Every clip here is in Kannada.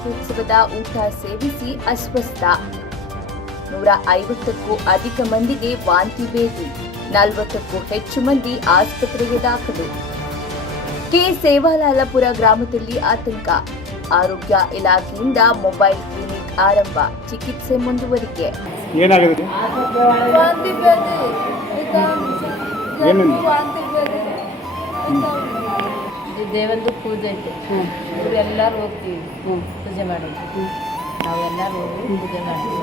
ಮಹೋತ್ಸವದ ಊಟ ಸೇವಿಸಿ ಅಸ್ವಸ್ಥ. 150ಕ್ಕೂ ಅಧಿಕ ಮಂದಿಗೆ ವಾಂತಿ ಭೇದಿ. 40ಕ್ಕೂ ಹೆಚ್ಚು ಮಂದಿ ಆಸ್ಪತ್ರೆಗೆ ದಾಖಲು. ಕೆ. ಸೇವಾಲಾಲಪುರ ಗ್ರಾಮದಲ್ಲಿ ಆತಂಕ. ಆರೋಗ್ಯ ಇಲಾಖೆಯಿಂದ ಮೊಬೈಲ್ ಕ್ಲಿನಿಕ್ ಆರಂಭ. ಚಿಕಿತ್ಸೆ ಮುಂದುವರಿಕೆ. ಏನಾಗಿದೆ? ವಾಂತಿ ಭೇದಿ. ದೇವಂದು ಪೂಜೆ ಐತೆ. ಎಲ್ಲರೂ ಹೋಗ್ತೀವಿ ಪೂಜೆ ಮಾಡೋದು. ನಾವೆಲ್ಲರೂ ಹೋಗಿ ಪೂಜೆ ಮಾಡ್ತೀವಿ.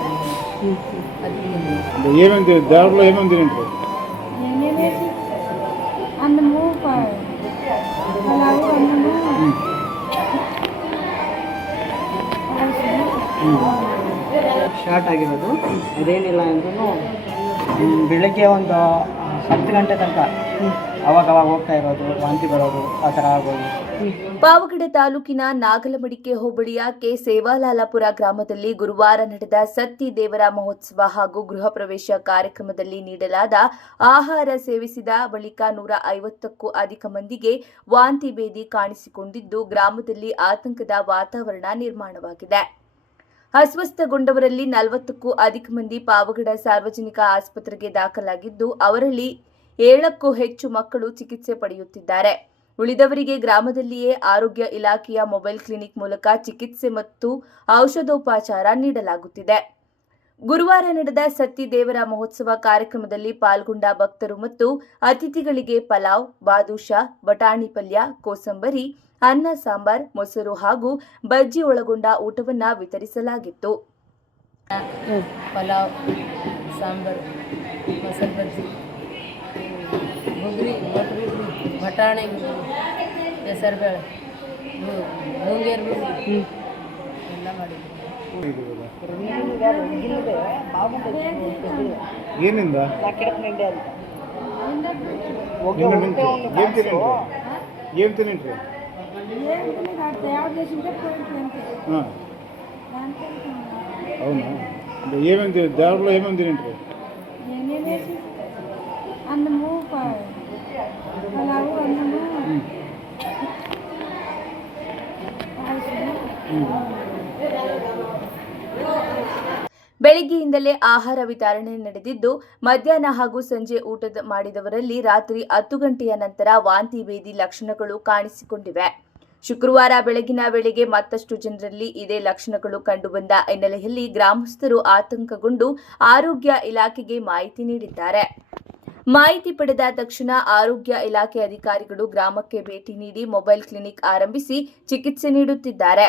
ఏమేమి దాంట్లో ఏమేమి తింటారు? అన్నము పలావు అన్నము ಸ್ಟಾರ್ಟ್ ಆಗಿರೋದು. ಅದೇನಿಲ್ಲ ಅಂದ್ರೂ ಬೆಳಗ್ಗೆ ಒಂದು 10 ಗಂಟೆ ತನಕ ಅವಾಗ ಹೋಗ್ತಾ ಇರೋದು, ವಾಂತಿ ಬರೋದು, ಆ ಥರ ಆಗೋದು. ಪಾವಗಡ ತಾಲೂಕಿನ ನಾಗಲಮಡಿಕೆ ಹೋಬಳಿಯ ಕೆ. ಸೇವಾಲಾಲಪುರ ಗ್ರಾಮದಲ್ಲಿ ಗುರುವಾರ ನಡೆದ ಸತ್ತಿ ದೇವರ ಮಹೋತ್ಸವ ಹಾಗೂ ಗೃಹ ಪ್ರವೇಶ ಕಾರ್ಯಕ್ರಮದಲ್ಲಿ ನೀಡಲಾದ ಆಹಾರ ಸೇವಿಸಿದ ಬಳಿಕ 150ಕ್ಕೂ ಅಧಿಕ ಮಂದಿಗೆ ವಾಂತಿ ಭೇದಿ ಕಾಣಿಸಿಕೊಂಡಿದ್ದು ಗ್ರಾಮದಲ್ಲಿ ಆತಂಕದ ವಾತಾವರಣ ನಿರ್ಮಾಣವಾಗಿದೆ. ಅಸ್ವಸ್ಥಗೊಂಡವರಲ್ಲಿ 40ಕ್ಕೂ ಅಧಿಕ ಮಂದಿ ಪಾವಗಡ ಸಾರ್ವಜನಿಕ ಆಸ್ಪತ್ರೆಗೆ ದಾಖಲಾಗಿದ್ದು ಅವರಲ್ಲಿ 7ಕ್ಕೂ ಹೆಚ್ಚು ಮಕ್ಕಳು ಚಿಕಿತ್ಸೆ ಪಡೆಯುತ್ತಿದ್ದಾರೆ. ಉಳಿದವರಿಗೆ ಗ್ರಾಮದಲ್ಲಿಯೇ ಆರೋಗ್ಯ ಇಲಾಖೆಯ ಮೊಬೈಲ್ ಕ್ಲಿನಿಕ್ ಮೂಲಕ ಚಿಕಿತ್ಸೆ ಮತ್ತು ಔಷಧೋಪಚಾರ ನೀಡಲಾಗುತ್ತಿದೆ. ಗುರುವಾರ ನಡೆದ ಸತ್ತಿ ದೇವರ ಮಹೋತ್ಸವ ಕಾರ್ಯಕ್ರಮದಲ್ಲಿ ಪಾಲ್ಗೊಂಡ ಭಕ್ತರು ಮತ್ತು ಅತಿಥಿಗಳಿಗೆ ಪಲಾವ್, ಬಾದುಷಾ, ಬಟಾಣಿ ಪಲ್ಯ, ಕೋಸಂಬರಿ, ಅನ್ನ ಸಾಂಬಾರ್, ಮೊಸರು ಹಾಗೂ ಬಜ್ಜಿ ಒಳಗೊಂಡ ಊಟವನ್ನ ವಿತರಿಸಲಾಗಿತ್ತು. ಪಲಾವ್, ಸಾಂಬಾರು, ಮೊಸರು ಬಜ್ಜಿ, ಗುಗ್ರಿ, ಬಟಾಣಿ, ಹೆಸರುಬೇಳೆ, ಮುಂಗೇರು ಗುಗ್ರಿ ಎಲ್ಲ ಮಾಡಿದ್ವಿ. ಏನಿಂದ ఏం తినండి? అవునా? ఏమేమి దాంట్లో ఏమేమి తినండి? అన్నము పలావు అన్నము ಬೆಳಗ್ಗೆಯಿಂದಲೇ ಆಹಾರ ವಿತರಣೆ ನಡೆದಿದ್ದು ಮಧ್ಯಾಹ್ನ ಹಾಗೂ ಸಂಜೆ ಊಟ ಮಾಡಿದವರಲ್ಲಿ ರಾತ್ರಿ 10 ಗಂಟೆಯ ನಂತರ ವಾಂತಿ ಭೇದಿ ಲಕ್ಷಣಗಳು ಕಾಣಿಸಿಕೊಂಡಿವೆ. ಶುಕ್ರವಾರ ಬೆಳಗಿನ ವೇಳೆಗೆ ಮತ್ತಷ್ಟು ಜನರಲ್ಲಿ ಇದೇ ಲಕ್ಷಣಗಳು ಕಂಡುಬಂದ ಹಿನ್ನೆಲೆಯಲ್ಲಿ ಗ್ರಾಮಸ್ಥರು ಆತಂಕಗೊಂಡು ಆರೋಗ್ಯ ಇಲಾಖೆಗೆ ಮಾಹಿತಿ ನೀಡಿದ್ದಾರೆ. ಮಾಹಿತಿ ಪಡೆದ ತಕ್ಷಣ ಆರೋಗ್ಯ ಇಲಾಖೆ ಅಧಿಕಾರಿಗಳು ಗ್ರಾಮಕ್ಕೆ ಭೇಟಿ ನೀಡಿ ಮೊಬೈಲ್ ಕ್ಲಿನಿಕ್ ಆರಂಭಿಸಿ ಚಿಕಿತ್ಸೆ ನೀಡುತ್ತಿದ್ದಾರೆ.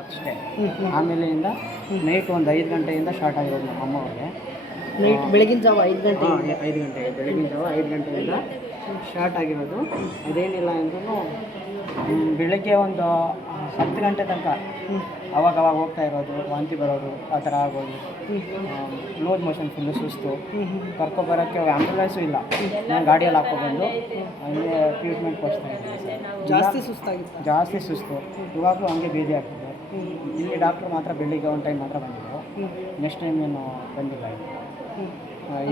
ಅಷ್ಟೇ. ಆಮೇಲೆಯಿಂದ ನೈಟ್ ಒಂದು 5 ಗಂಟೆಯಿಂದ ಸ್ಟಾರ್ಟ್ ಆಗಿರೋದು ನಮ್ಮ ಅಮ್ಮವ್ರಿಗೆ. ನೈಟ್ ಬೆಳಗಿನ ಜಾವ 5 ಗಂಟೆ 5 ಗಂಟೆಗೆ ಬೆಳಗಿನ ಜಾವ 5 ಗಂಟೆಯಿಂದ ಸ್ಟಾರ್ಟ್ ಆಗಿರೋದು. ಅದೇನಿಲ್ಲ ಅಂದ್ರೂ ಬೆಳಗ್ಗೆ ಒಂದು 10 ಗಂಟೆ ತನಕ ಅವಾಗ ಹೋಗ್ತಾ ಇರೋದು, ವಾಂತಿ ಬರೋದು, ಆ ಥರ ಆಗೋದು. ಲೂಸ್ ಮೋಷನ್ ಫುಲ್ಲು ಸುಸ್ತು. ಕರ್ಕೊಬರೋಕ್ಕೆ ಆ್ಯಂಬುಲೆನ್ಸು ಇಲ್ಲ. ನಾನು ಗಾಡಿಯಲ್ಲಿ ಹಾಕ್ಕೊಬಂದು ಹಂಗೆ ಟ್ರೀಟ್ಮೆಂಟ್ ಕೊಡಿಸ್ತಾ ಇದ್ದೀನಿ ಸರ್. ಜಾಸ್ತಿ ಸುಸ್ತು. ಇವಾಗಲೂ ಹಂಗೆ ಭೇದಿ ಆಗ್ತದೆ. ಇಲ್ಲಿ ಡಾಕ್ಟ್ರು ಮಾತ್ರ ಬೆಳಿಗ್ಗೆ ಒಂದು ಟೈಮ್ ಮಾತ್ರ ಬಂದಿದ್ರು. ನೆಕ್ಸ್ಟ್ ಟೈಮ್ ಏನು ಬಂದಿಲ್ಲ.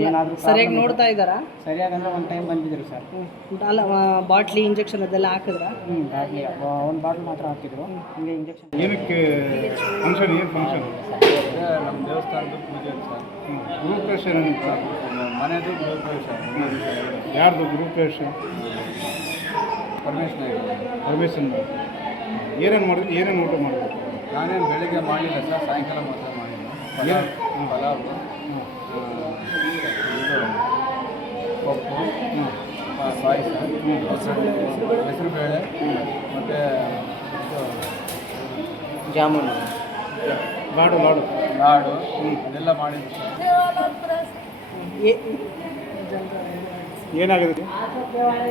ಏನಾದರೂ ಸರಿಯಾಗಿ ನೋಡ್ತಾ ಇದ್ದಾರಾ? ಸರಿಯಾಗಿ ಅಂದರೆ ಒಂದು ಟೈಮ್ ಬಂದಿದ್ರು ಸರ್. ಅಲ್ಲ, ಬಾಟ್ಲಿ ಇಂಜೆಕ್ಷನ್ ಅದೆಲ್ಲ ಹಾಕಿದ್ರ? ಬಾಟ್ಲಿ ಒಂದು ಬಾಟ್ಲ್ ಮಾತ್ರ ಹಾಕಿದ್ರು. ಹಂಗೆ ಇಂಜೆಕ್ಷನ್. ಏನಕ್ಕೆ ಫಂಕ್ಷನ್? ಏನು ಫಂಕ್ಷನ್? ನಮ್ಮ ದೇವಸ್ಥಾನದ ಪೂಜೆ ಸರ್. ಗೃಹಪ್ರವೇಶ ಸರ್. ಮನೆಯದು ಗೃಹಪ್ರವೇಶ. ಯಾರ್ದು ಗೃಹಪ್ರವೇಶ? ಪರಮೇಶ್ವರ. ಏನೇನು ಮಾಡಿದ್ರು? ಏನೇನು ಊಟ ಮಾಡಬೇಕು? ನಾನೇನು ಬೆಳಿಗ್ಗೆ ಮಾಡಲಿಲ್ಲ ಸರ್, ಸಾಯಂಕಾಲ ಮಾತ್ರ ಮಾಡಿಲ್ಲ. ಪಲಾವ್, ಇದು ಪಪ್ಪು, ಪಾಯಸ, ಹೆಸರುಬೇಳೆ ಮತ್ತು ಜಾಮೂನು, ಲಾಡು ಇದೆಲ್ಲ ಮಾಡಿದ್ದು ಸರ್. ಏನಾಗಿದೆ?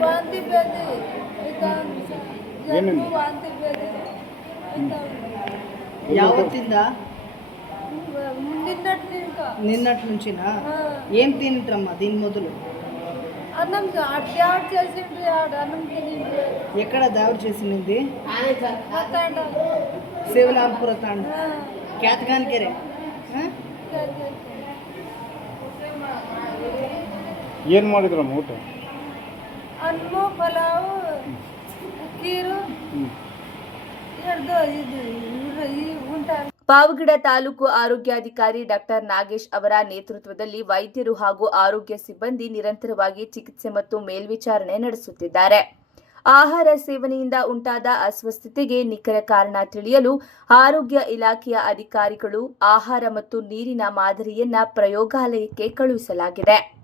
ವಾಂತಿ ಭೇದಿ. ಏನಿಲ್ಲ. ವಾಂತಿ ಭೇದಿ ಯಾವತ್ತಿಂದ? నిన్నటి నుంచినా? ఏం తింటారమ్మా దీని మొదలు? అన్నం దేవుడు చేసిండు. అన్నం తినిండు. ఎక్కడ దేవుడు చేసింది? సేవలాల్పుర తాండ క్యాతగానికెరే. ಏನು ಮಾಡಿದ್ರಮ್ಮ ಊಟ? ಅನ್ನ, ಪಲಾವು, ಖೀರು, ಇದು ಈ ಉಂಟಾಗ ಪಾವಗಡ ತಾಲೂಕು ಆರೋಗ್ಯಾಧಿಕಾರಿ ಡಾಕ್ಟರ್ ನಾಗೇಶ್ ಅವರ ನೇತೃತ್ವದಲ್ಲಿ ವೈದ್ಯರು ಹಾಗೂ ಆರೋಗ್ಯ ಸಿಬ್ಬಂದಿ ನಿರಂತರವಾಗಿ ಚಿಕಿತ್ಸೆ ಮತ್ತು ಮೇಲ್ವಿಚಾರಣೆ ನಡೆಸುತ್ತಿದ್ದಾರೆ. ಆಹಾರ ಸೇವನೆಯಿಂದ ಉಂಟಾದ ಅಸ್ವಸ್ಥತೆಗೆ ನಿಖರ ಕಾರಣ ತಿಳಿಯಲು ಆರೋಗ್ಯ ಇಲಾಖೆಯ ಅಧಿಕಾರಿಗಳು ಆಹಾರ ಮತ್ತು ನೀರಿನ ಮಾದರಿಯನ್ನ ಪ್ರಯೋಗಾಲಯಕ್ಕೆ ಕಳುಹಿಸಲಾಗಿದೆ.